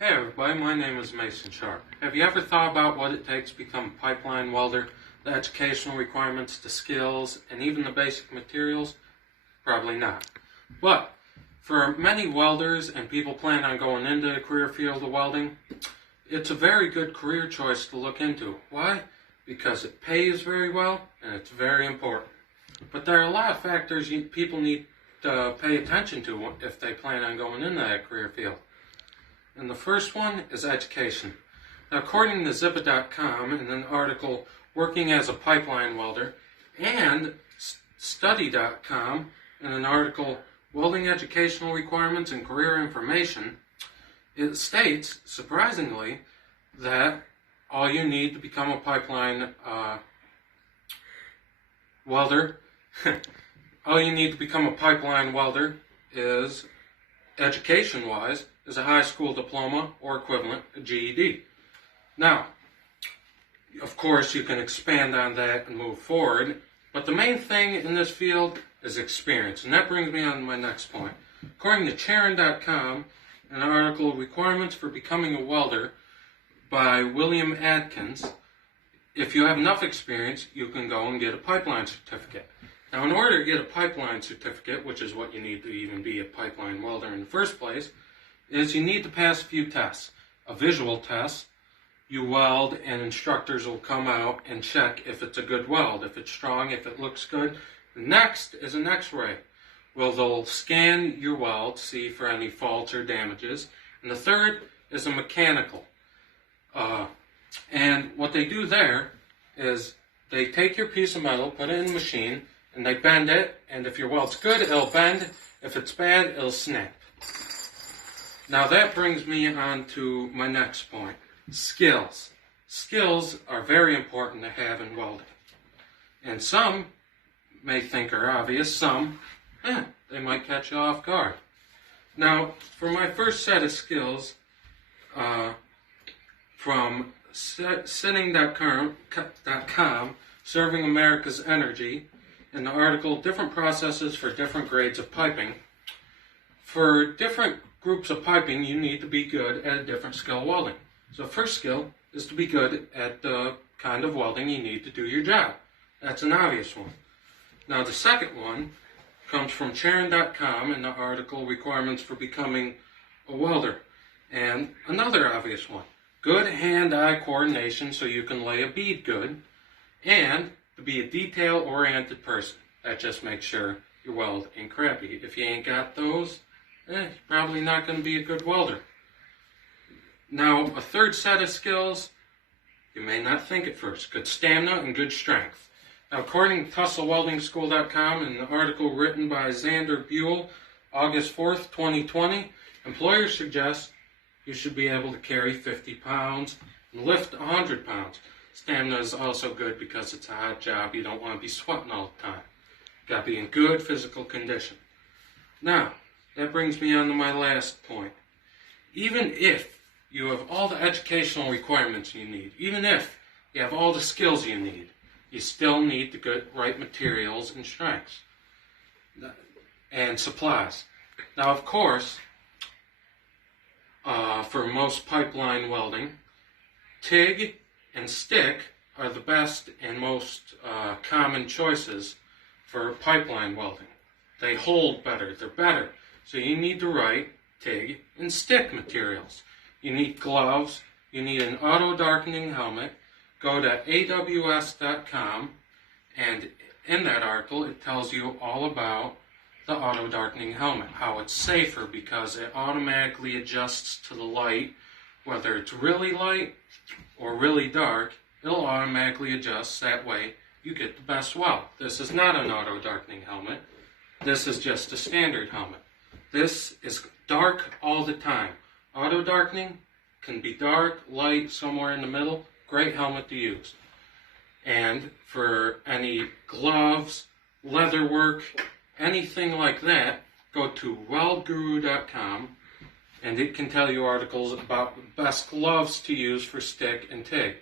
Hey everybody, my name is Mason Sharp. Have you ever thought about what it takes to become a pipeline welder? The educational requirements, the skills, and even the basic materials? Probably not. But for many welders and people planning on going into the career field of welding, it's a very good career choice to look into. Why? Because it pays very well and it's very important. But there are a lot of factors people need to pay attention to if they plan on going into that career field. And the first one is education. Now, according to Zipa.com, in an article Working as a Pipeline Welder, and Study.com, in an article Welding Educational Requirements and Career Information, it states, surprisingly, that all you need to become a pipeline welder, all you need to become a pipeline welder is, education-wise, is a high school diploma or equivalent, a GED. Now, of course, you can expand on that and move forward, but the main thing in this field is experience, and that brings me on to my next point. According to Charon.com, an article, Requirements for Becoming a Welder, by William Adkins, if you have enough experience, you can go and get a pipeline certificate. Now, in order to get a pipeline certificate, which is what you need to even be a pipeline welder in the first place, is you need to pass a few tests. A visual test, you weld and instructors will come out and check if it's a good weld, if it's strong, if it looks good. The next is an x-ray. Well, they'll scan your weld, see for any faults or damages. And the third is a mechanical. And what they do there is they take your piece of metal, put it in the machine, and they bend it, and if your weld's good, it'll bend. If it's bad, it'll snap. Now that brings me on to my next point, skills. Skills are very important to have in welding. And some may think are obvious, some, they might catch you off guard. Now, for my first set of skills, from Sitting.com, Serving America's Energy, in the article, Different Processes for Different Grades of Piping. For different groups of piping, you need to be good at a different skill welding. So the first skill is to be good at the kind of welding you need to do your job. That's an obvious one. Now the second one comes from Charon.com in the article Requirements for Becoming a Welder. And another obvious one, good hand-eye coordination so you can lay a bead good, and to be a detail-oriented person. That just makes sure your weld ain't crappy. If you ain't got those, you're probably not going to be a good welder. Now, a third set of skills, you may not think at first, good stamina and good strength. Now, according to TussleWeldingSchool.com, in an article written by Xander Buell, August 4th, 2020, employers suggest you should be able to carry 50 pounds and lift 100 pounds. Stamina is also good because it's a hot job. You don't want to be sweating all the time. You got to be in good physical condition. Now, that brings me on to my last point. Even if you have all the educational requirements you need, even if you have all the skills you need, you still need the good, right materials and strengths and supplies. Now, of course, for most pipeline welding, TIG and stick are the best and most common choices for pipeline welding. They hold better, they're better. So you need the right TIG and stick materials. You need gloves, you need an auto-darkening helmet. Go to AWS.com, and in that article it tells you all about the auto-darkening helmet, how it's safer because it automatically adjusts to the light. Whether it's really light or really dark, it'll automatically adjust. That way you get the best weld. This is not an auto-darkening helmet. This is just a standard helmet. This is dark all the time. Auto-darkening can be dark, light, somewhere in the middle. Great helmet to use. And for any gloves, leather work, anything like that, go to weldguru.com, and it can tell you articles about the best gloves to use for stick and TIG,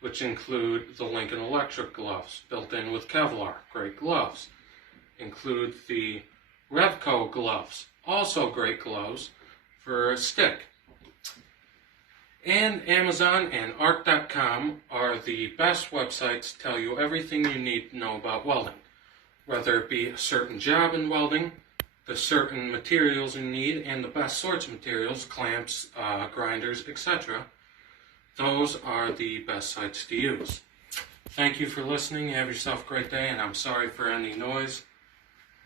which include the Lincoln Electric gloves, built in with Kevlar, great gloves. Include the Revco gloves, also great gloves for a stick. And Amazon and Arc.com are the best websites to tell you everything you need to know about welding. Whether it be a certain job in welding, the certain materials you need, and the best sorts of materials, clamps, grinders, etc. Those are the best sites to use. Thank you for listening. Have yourself a great day, and I'm sorry for any noise.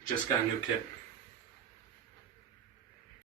Just got a new kit.